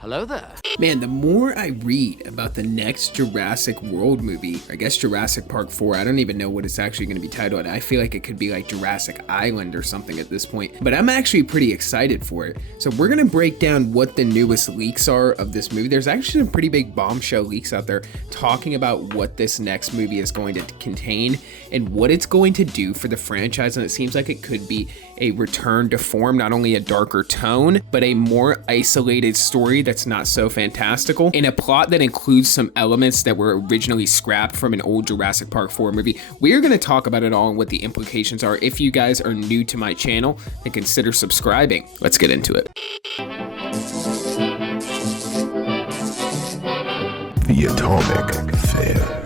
Hello there. Man, the more I read about the next Jurassic World movie, I guess Jurassic Park 4, I don't even know what it's actually going to be titled. I feel like it could be like Jurassic Island or something at this point, but I'm actually pretty excited for it. So we're going to break down what the newest leaks are of this movie. There's actually some pretty big bombshell leaks out there talking about what this next movie is going to contain and what it's going to do for the franchise, and it seems like it could be a return to form, not only a darker tone, but a more isolated story that's not so fantastical, and a plot that includes some elements that were originally scrapped from an old Jurassic Park 4 movie. We're going to talk about it all and what the implications are. If you guys are new to my channel, then consider subscribing. Let's get into it. The Atomic Fair.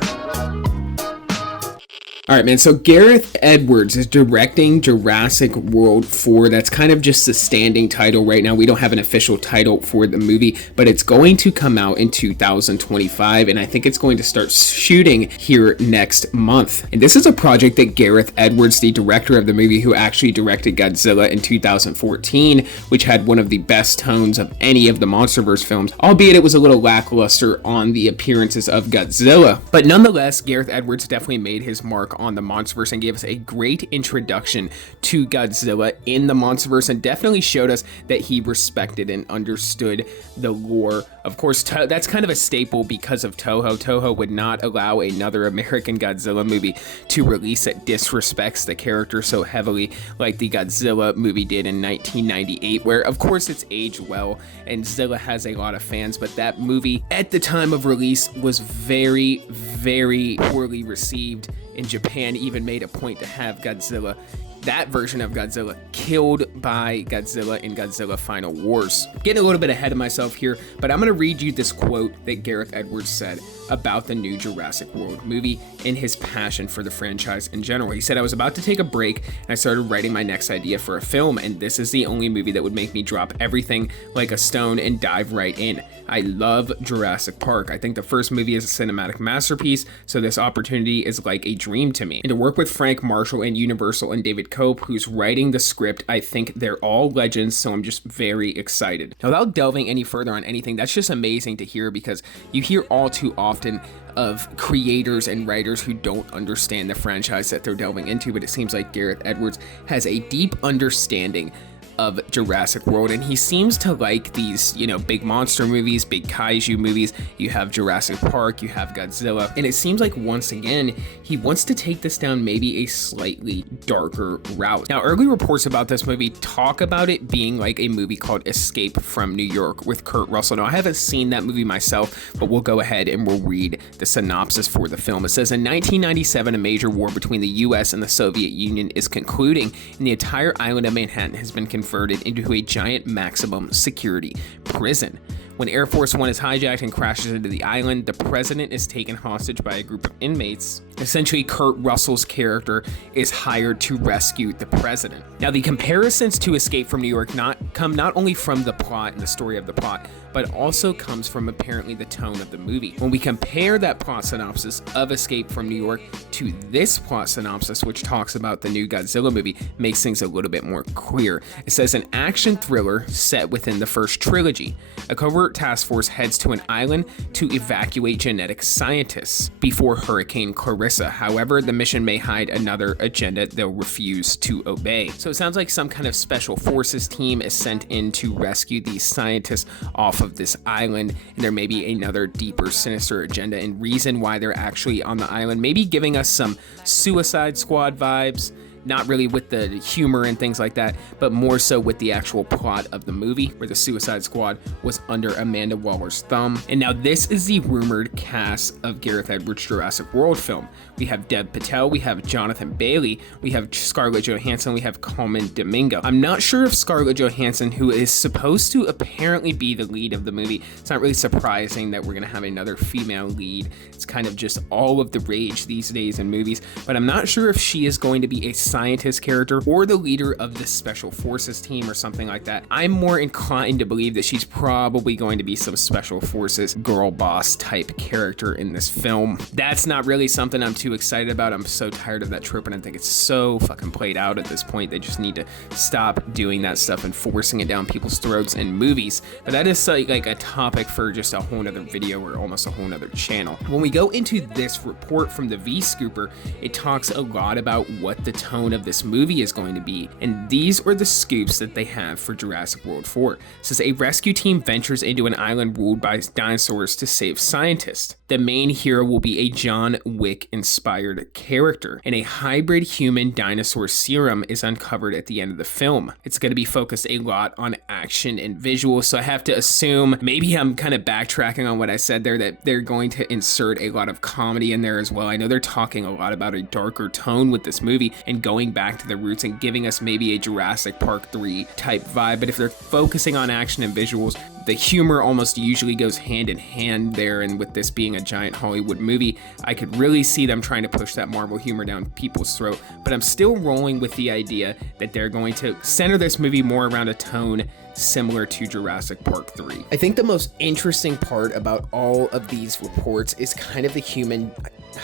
Alright, man, so Gareth Edwards is directing Jurassic World 4. That's kind of just the standing title right now. We don't have an official title for the movie, but it's going to come out in 2025, and I think it's going to start shooting here next month. And this is a project that Gareth Edwards, the director of the movie, who actually directed Godzilla in 2014, which had one of the best tones of any of the MonsterVerse films, albeit it was a little lackluster on the appearances of Godzilla. But nonetheless, Gareth Edwards definitely made his mark on the MonsterVerse and gave us a great introduction to Godzilla in the MonsterVerse, and definitely showed us that he respected and understood the lore. Of course, that's kind of a staple because of Toho. Toho would not allow another American Godzilla movie to release that disrespects the character so heavily like the Godzilla movie did in 1998, where of course it's aged well and Zilla has a lot of fans, but that movie at the time of release was very, very poorly received. In Japan, even made a point to have Godzilla, that version of Godzilla, killed by Godzilla in Godzilla Final Wars. Getting a little bit ahead of myself here, but I'm going to read you this quote that Gareth Edwards said about the new Jurassic World movie and his passion for the franchise in general. He said, "I was about to take a break and I started writing my next idea for a film, and this is the only movie that would make me drop everything like a stone and dive right in. I love Jurassic Park. I think the first movie is a cinematic masterpiece, so this opportunity is like a dream to me. And to work with Frank Marshall and Universal and David Cope, who's writing the script, I think they're all legends, so I'm just very excited." Now, without delving any further on anything, that's just amazing to hear, because you hear all too often of creators and writers who don't understand the franchise that they're delving into, but it seems like Gareth Edwards has a deep understanding of Jurassic World, and he seems to like these, big monster movies, big kaiju movies. You have Jurassic Park, you have Godzilla, and it seems like once again he wants to take this down maybe a slightly darker route. Now, early reports about this movie talk about it being like a movie called Escape from New York with Kurt Russell. Now, I haven't seen that movie myself, but we'll go ahead and we'll read the synopsis for the film. It says, in 1997, a major war between the US and the Soviet Union is concluding, and the entire island of Manhattan has been converted into a giant maximum security prison. When Air Force One is hijacked and crashes into the island, the president is taken hostage by a group of inmates. Essentially, Kurt Russell's character is hired to rescue the president. Now, the comparisons to Escape from New York come not only from the plot and the story of the plot, but also comes from apparently the tone of the movie. When we compare that plot synopsis of Escape from New York to this plot synopsis, which talks about the new Godzilla movie, makes things a little bit more clear. It says, an action thriller set within the first trilogy. A covert task force heads to an island to evacuate genetic scientists before Hurricane Clarissa. However, the mission may hide another agenda they'll refuse to obey. So it sounds like some kind of special forces team is sent in to rescue these scientists off of this island, and there may be another deeper, sinister agenda and reason why they're actually on the island, maybe giving us some Suicide Squad vibes. Not really with the humor and things like that, but more so with the actual plot of the movie, where the Suicide Squad was under Amanda Waller's thumb. And now this is the rumored cast of Gareth Edwards' Jurassic World film. We have Dev Patel, we have Jonathan Bailey, we have Scarlett Johansson, we have Colman Domingo. I'm not sure if Scarlett Johansson, who is supposed to apparently be the lead of the movie, it's not really surprising that we're gonna have another female lead. It's kind of just all of the rage these days in movies, but I'm not sure if she is going to be a scientist character or the leader of the special forces team or something like that. I'm more inclined to believe that she's probably going to be some special forces girl boss type character in this film. That's not really something I'm too excited about. I'm so tired of that trope, and I think it's so fucking played out at this point. They just need to stop doing that stuff and forcing it down people's throats in movies. But that is like a topic for just a whole nother video or almost a whole nother channel. When we go into this report from the V-Scooper, it talks a lot about what the tone of this movie is going to be, and these are the scoops that they have for Jurassic World 4. It says a rescue team ventures into an island ruled by dinosaurs to save scientists. The main hero will be a John Wick inspired character, and a hybrid human dinosaur serum is uncovered at the end of the film. It's going to be focused a lot on action and visuals, so I have to assume, maybe I'm kind of backtracking on what I said there, that they're going to insert a lot of comedy in there as well. I know they're talking a lot about a darker tone with this movie and going back to the roots and giving us maybe a Jurassic Park 3 type vibe, but if they're focusing on action and visuals, the humor almost usually goes hand in hand there, and with this being a giant Hollywood movie, I could really see them trying to push that Marvel humor down people's throat, but I'm still rolling with the idea that they're going to center this movie more around a tone similar to Jurassic Park 3. I think the most interesting part about all of these reports is kind of the human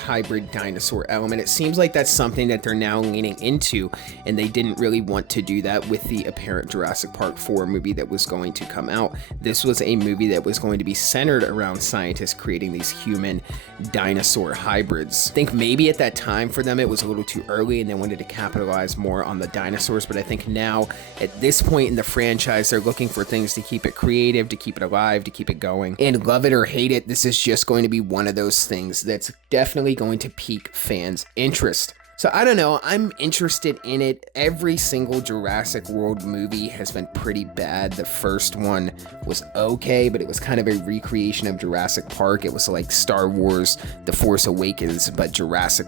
hybrid dinosaur element. It seems like that's something that they're now leaning into, and they didn't really want to do that with the apparent Jurassic Park 4 movie that was going to come out. This was a movie that was going to be centered around scientists creating these human dinosaur hybrids. I think maybe at that time for them it was a little too early and they wanted to capitalize more on the dinosaurs, but I think now at this point in the franchise they're looking for things to keep it creative, to keep it alive, to keep it going. And love it or hate it, this is just going to be one of those things that's definitely going to pique fans' interest. So I don't know, I'm interested in it. Every single Jurassic World movie has been pretty bad. The first one was okay, but it was kind of a recreation of Jurassic Park. It was like Star Wars The Force Awakens, but Jurassic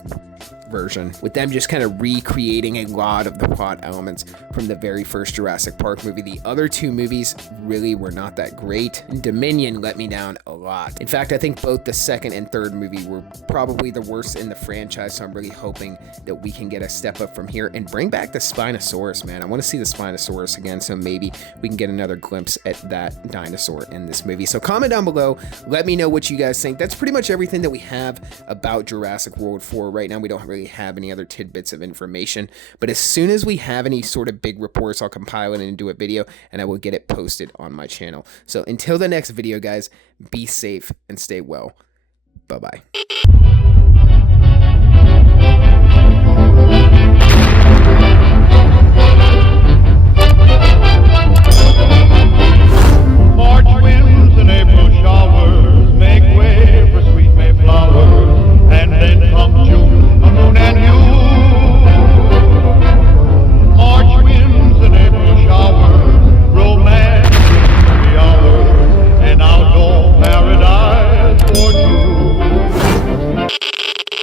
version, with them just kind of recreating a lot of the plot elements from the very first Jurassic Park movie. The other two movies really were not that great. Dominion let me down a lot. In fact, I think both the second and third movie were probably the worst in the franchise, so I'm really hoping that we can get a step up from here and bring back the Spinosaurus, man. I want to see the Spinosaurus again, so maybe we can get another glimpse at that dinosaur in this movie. So comment down below, let me know what you guys think. That's pretty much everything that we have about Jurassic World 4 right now. We don't really have any other tidbits of information, but as soon as we have any sort of big reports, I'll compile it and do a video, and I will get it posted on my channel. So until the next video, guys, be safe and stay well. Bye-bye.